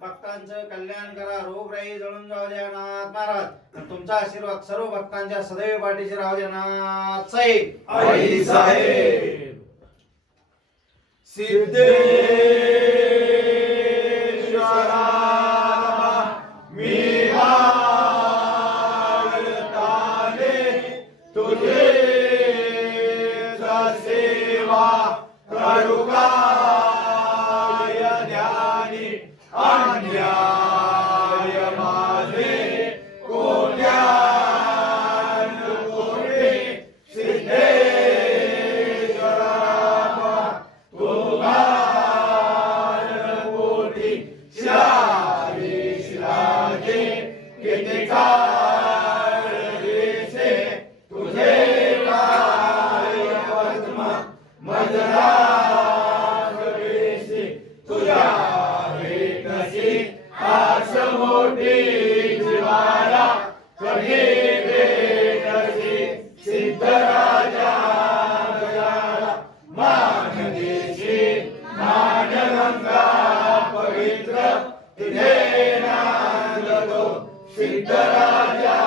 भक्तांचं कल्याण करा, रोगराई जळून जाऊ द्या नाथ महाराज. तुमचा आशीर्वाद सर्व भक्तांच्या सदैव पाठीशी राहू द्या नाथ साहेब. आई साहेब. सिद्धेश्वरा मी मागताने तुझे सेवा करू काय ध्यानी अन्याय माझे कोट्यान कोटी सिद्धेश्वरा तुगान कोटी शारीष राजे किती काळ दिसे तुझे काय पद्म मजरा तुझ्या आस मोठी जीवाला कधी भेटसी सिद्धराजा गजाला मान देशी मानगंगा पवित्र तिथे नांदतो सिद्धराजा